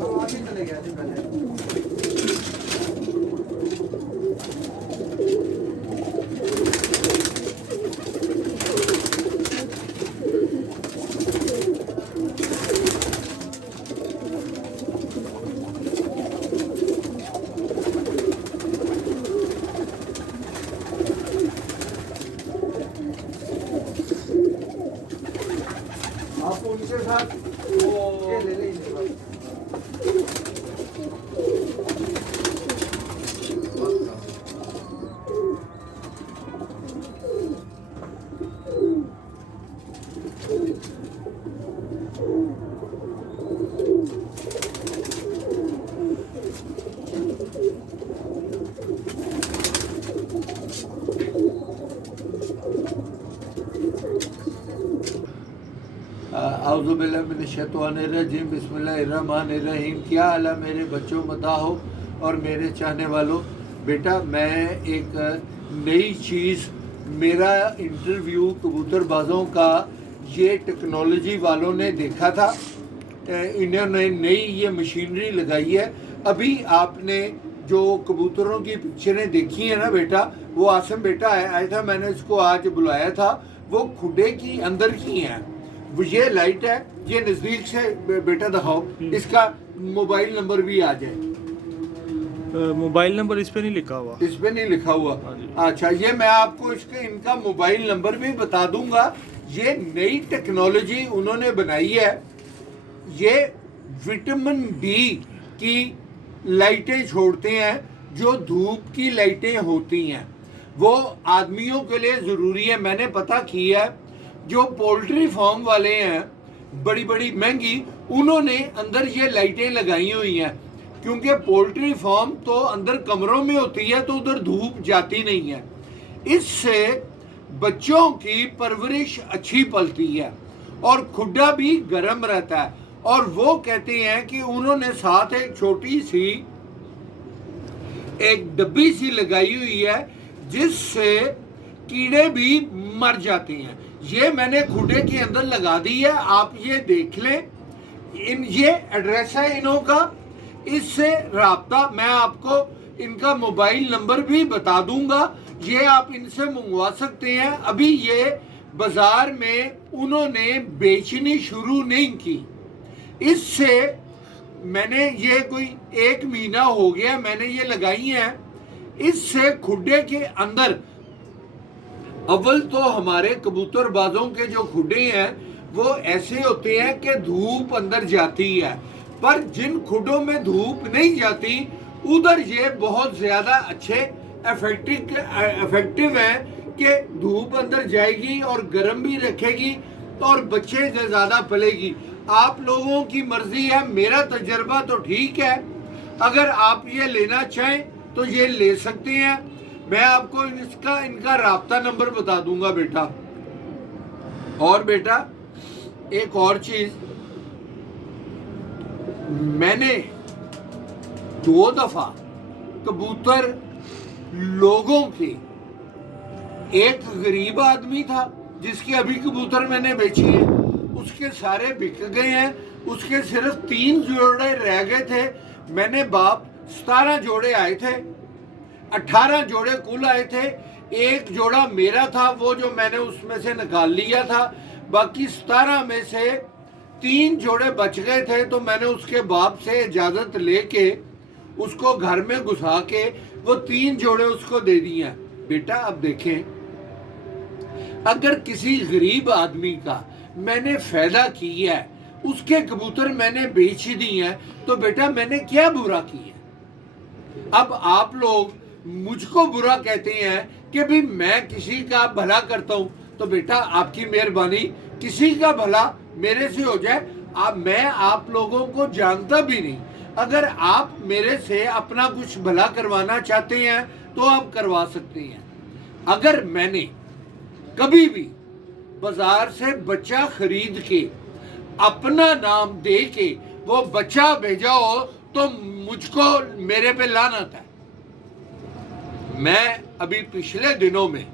चले गए थे पहले। आप उनके साथ वो ये ले लेंगे। औज़ुबिल्लाहिमिनश्शैतानिर्रजीम बिस्मिल्लाहिर्रहमानिर्रहीम। क्या हाल है मेरे बच्चों, मदाहो और मेरे चाहने वालों। बेटा मैं एक नई चीज़, मेरा इंटरव्यू कबूतरबाज़ों का ये टेक्नोलॉजी वालों ने देखा था। इन्होंने नई ये मशीनरी लगाई है। अभी आपने जो कबूतरों की पिक्चरें देखी है ना बेटा, वो आसिम बेटा आया था, मैंने इसको आज बुलाया था। वो खुडे की अंदर की हैं। ये लाइट है, ये नज़दीक से बेटा दिखाओ, इसका मोबाइल नंबर भी आ जाए। मोबाइल नंबर इस पे नहीं लिखा हुआ, इस पे नहीं लिखा हुआ। अच्छा, ये मैं आपको इसके इनका मोबाइल नंबर भी बता दूंगा। ये नई टेक्नोलॉजी उन्होंने बनाई है। ये विटामिन डी की लाइटें छोड़ते हैं, जो धूप की लाइटें होती हैं वो आदमियों के लिए ज़रूरी है। मैंने पता किया है, जो पोल्ट्री फार्म वाले हैं बड़ी बड़ी महंगी, उन्होंने अंदर ये लाइटें लगाई हुई हैं, क्योंकि पोल्ट्री फार्म तो अंदर कमरों में होती है तो उधर धूप जाती नहीं है। इससे बच्चों की परवरिश अच्छी पलती है और खुड्डा भी गर्म रहता है। और वो कहते हैं कि उन्होंने साथ एक छोटी सी एक डब्बी सी लगाई हुई है, जिससे कीड़े भी मर जाते हैं। ये मैंने खुडे के अंदर लगा दी है, आप ये देख लें। ये एड्रेस है इन्हों का, इससे राब्ता, मैं आपको इनका मोबाइल नंबर भी बता दूंगा, ये आप इनसे मंगवा सकते हैं। अभी ये बाजार में उन्होंने बेचनी शुरू नहीं की। इससे मैंने ये कोई 1 महीना हो गया मैंने ये लगाई हैं। इससे खुडे के अंदर, अव्वल तो हमारे कबूतरबाजों के जो खुडे हैं वो ऐसे होते हैं कि धूप अंदर जाती है, पर जिन खुडों में धूप नहीं जाती उधर ये बहुत ज़्यादा अच्छे इफेक्टिव है कि धूप अंदर जाएगी और गर्म भी रखेगी और बच्चे से ज़्यादा पलेगी। आप लोगों की मर्जी है, मेरा तजर्बा तो ठीक है। अगर आप ये लेना चाहें तो ये ले सकते हैं। मैं आपको इनका राब्ता नंबर बता दूंगा बेटा। और बेटा एक और चीज, मैंने 2 दफा कबूतर लोगों के, एक गरीब आदमी था जिसके अभी कबूतर मैंने बेचे हैं, उसके सारे बिक गए हैं, उसके सिर्फ 3 जोड़े रह गए थे। मैंने बाप 17 जोड़े आए थे, 18 जोड़े कुल आए थे। एक जोड़ा मेरा था, वो जो मैंने उसमें से निकाल लिया था। बाकी 17 में से 3 जोड़े बच गए थे, तो मैंने उसके बाप से इजाज़त लेके उसको घर में घुसा के वो 3 जोड़े उसको दे दिए हैं। बेटा अब देखें, अगर किसी गरीब आदमी का मैंने फायदा किया है, उसके कबूतर मैंने बेच दिए हैं, तो बेटा मैंने क्या बुरा किया। अब आप लोग मुझको बुरा कहते हैं कि भी मैं किसी का भला करता हूं, तो बेटा आपकी मेहरबानी, किसी का भला मेरे से हो जाए। मैं आप लोगों को जानता भी नहीं, अगर आप मेरे से अपना कुछ भला करवाना चाहते हैं तो आप करवा सकते हैं। अगर मैंने कभी भी बाजार से बच्चा खरीद के अपना नाम दे के वो बच्चा भेजा हो तो मुझको, मेरे पे लानत है। मैं अभी पिछले दिनों में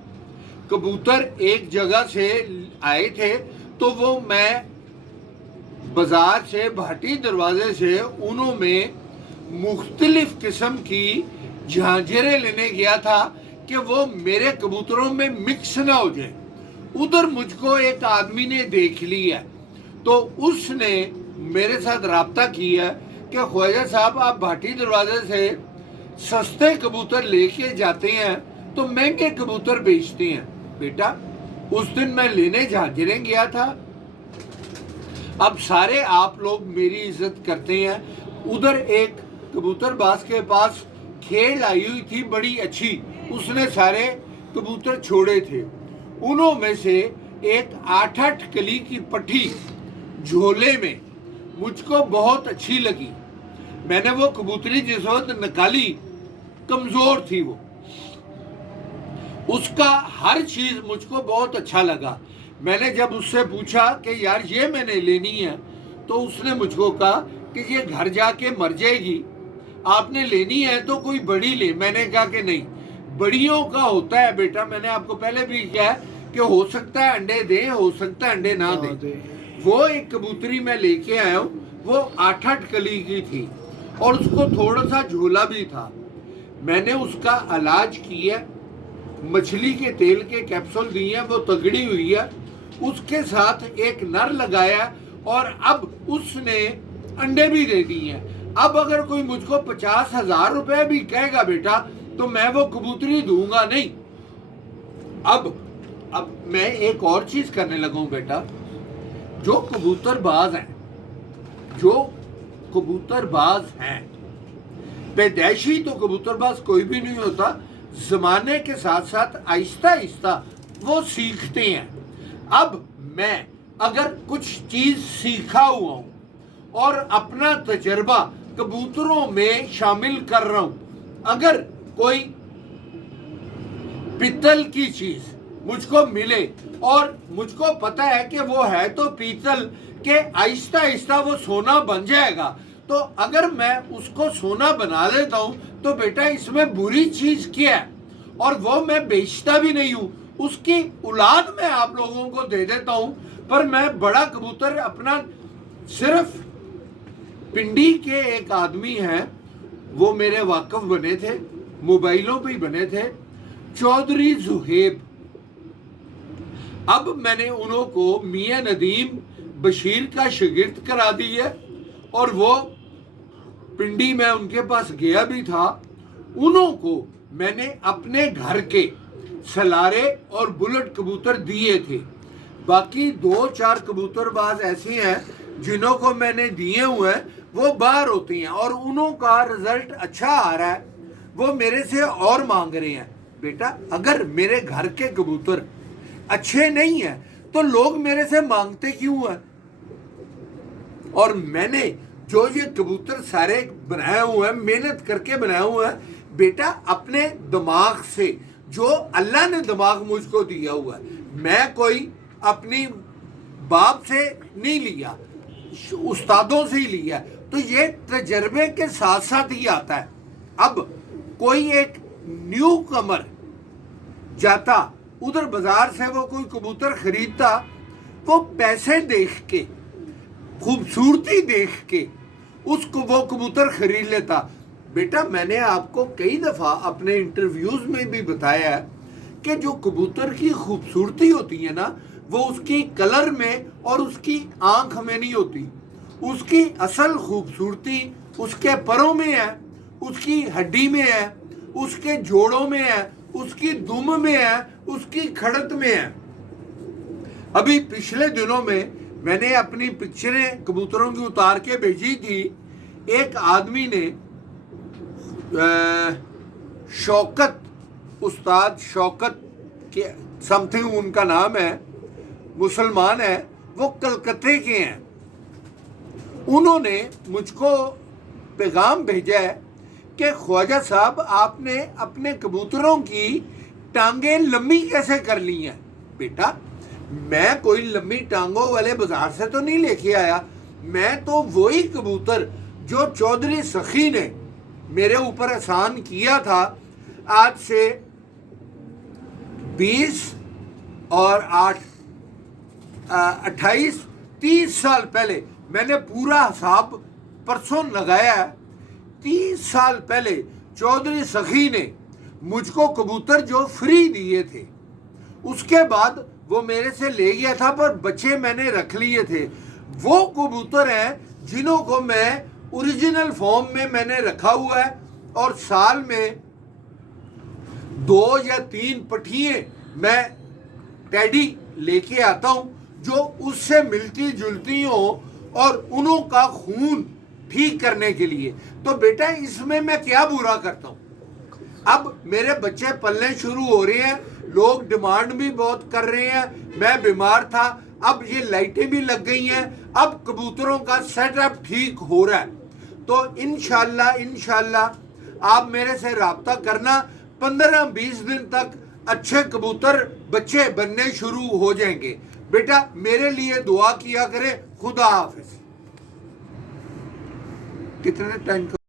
कबूतर एक जगह से आए थे, तो वो मैं बाजार से भाटी दरवाजे से उनों में मुख्तलिफ किस्म की झांझरें लेने गया था कि वो मेरे कबूतरों में मिक्स ना हो जाए। उधर मुझको एक आदमी ने देख लिया तो उसने मेरे साथ राब्ता किया कि ख्वाजा साहब आप भाटी दरवाजे से सस्ते कबूतर लेके जाते हैं तो महंगे कबूतर बेचते हैं। बेटा उस दिन मैं लेने झांझरें गया था। अब सारे आप लोग मेरी इज्जत करते हैं। उधर एक कबूतरबाज के पास खेल आई हुई थी बड़ी अच्छी, उसने सारे कबूतर छोड़े थे। उनों में से एक 8-8 कली की पट्टी झोले में मुझको बहुत अच्छी लगी। मैंने वो कबूतरी जिस वक्त निकाली, कमजोर थी वो, उसका हर चीज मुझको बहुत अच्छा लगा। मैंने जब उससे पूछा कि यार ये मैंने लेनी है, तो उसने मुझको कहा कि ये घर जाके मर जाएगी, आपने लेनी है तो कोई बड़ी ले। मैंने कहा कि नहीं, बड़ियों का होता है बेटा, मैंने आपको पहले भी कहा कि हो सकता है अंडे दे, हो सकता है अंडे ना दे। वो एक कबूतरी मैं लेके आया हूँ, वो 8-8 कली की थी और उसको थोड़ा सा झोला भी था। मैंने उसका इलाज किया, मछली के तेल के कैप्सूल दिए, वो तगड़ी हुई है, उसके साथ एक नर लगाया और अब उसने अंडे भी दे दिए हैं। अब अगर कोई मुझको 50,000 रुपए भी कहेगा बेटा, तो मैं वो कबूतरी दूंगा नहीं। अब मैं एक और चीज करने लगा हूं बेटा। जो कबूतरबाज हैं, पैदाइशी तो कबूतरबाज कोई भी नहीं होता, जमाने के साथ साथ आहिस्ता आहिस्ता वो सीखते हैं। अब मैं अगर कुछ चीज सीखा हुआ हूं और अपना तजर्बा कबूतरों में शामिल कर रहा हूं, अगर कोई पीतल की चीज मुझको मिले और मुझको पता है कि वो है तो पीतल के, आहिस्ता आहिस्ता वो सोना बन जाएगा, तो अगर मैं उसको सोना बना लेता हूं तो बेटा इसमें बुरी चीज क्या है? और वो मैं बेचता भी नहीं हूं, उसकी औलाद मैं आप लोगों को दे देता हूं। पर मैं बड़ा कबूतर अपना, सिर्फ पिंडी के एक आदमी हैं, वो मेरे वाकिफ बने थे, मोबाइलों पे ही बने थे, चौधरी जुहेब। अब मैंने उन्हों को मियां नदीम बशीर का शागिर्द करा दी है और वो पिंडी में उनके पास गया भी था। उन्हों को मैंने अपने घर के सलारे और बुलेट कबूतर दिए थे। बाकी 2-4 कबूतरबाज ऐसे हैं जिन्हों को मैंने दिए हुए हैं, वो बाहर होती हैं और उन्हों का रिजल्ट अच्छा आ रहा है, वो मेरे से और मांग रहे हैं। बेटा अगर मेरे घर के कबूतर अच्छे नहीं हैं तो लोग मेरे से मांगते क्यों हैं? और मैंने जो ये कबूतर सारे बनाए हुए हैं, मेहनत करके बनाए हुए हैं बेटा, अपने दिमाग से, जो अल्लाह ने दिमाग मुझको दिया हुआ है। मैं कोई अपनी बाप से नहीं लिया, उस्तादों से ही लिया, तो ये तजर्बे के साथ साथ ही आता है। अब कोई एक न्यू कमर जाता उधर बाजार से, वो कोई कबूतर खरीदता, वो पैसे देख के, खूबसूरती देख के उसको वो कबूतर खरीद लेता। बेटा मैंने आपको कई दफ़ा अपने इंटरव्यूज में भी बताया है कि जो कबूतर की खूबसूरती होती है ना, वो उसकी कलर में और उसकी आंख में नहीं होती। उसकी असल खूबसूरती उसके परों में है, उसकी हड्डी में है, उसके जोड़ों में है, उसकी दुम में है, उसकी खड़त में है। अभी पिछले दिनों में मैंने अपनी पिक्चरें कबूतरों की उतार के भेजी थी। एक आदमी ने, शौकत, उस्ताद शौकत के समथिंग उनका नाम है, मुसलमान है, वो कलकत्ते के हैं। उन्होंने मुझको पैगाम भेजा है कि ख्वाजा साहब आपने अपने कबूतरों की टांगें लंबी कैसे कर ली हैं? बेटा मैं कोई लंबी टांगों वाले बाजार से तो नहीं लेके आया, मैं तो वही कबूतर जो चौधरी सखी ने मेरे ऊपर एहसान किया था आज से 20 और 8 28 30 साल पहले, میں نے پورا حساب پرسوں لگایا ہے. 30 سال پہلے چودھری سخی نے مجھ کو کبوتر جو فری دیے تھے, اس کے بعد وہ میرے سے لے گیا تھا, پر بچے میں نے رکھ لیے تھے. وہ کبوتر ہیں جنہوں کو میں اوریجنل فارم میں نے رکھا ہوا ہے, اور سال میں 2 یا 3 پٹھیے میں ٹیڈی لے کے آتا ہوں جو اس سے ملتی جلتی ہوں, اور انہوں کا خون ٹھیک کرنے کے لیے. تو بیٹا اس میں کیا برا کرتا ہوں؟ اب میرے بچے پلنے شروع ہو رہے ہیں, لوگ ڈیمانڈ بھی بہت کر رہے ہیں. میں بیمار تھا, اب یہ لائٹیں بھی لگ گئی ہیں, اب کبوتروں کا سیٹ اپ ٹھیک ہو رہا ہے. تو انشاءاللہ آپ میرے سے رابطہ کرنا, 15-20 دن تک اچھے کبوتر بچے بننے شروع ہو جائیں گے. بیٹا میرے لیے دعا کیا کرے. خدا حافظ. کتنے ٹائم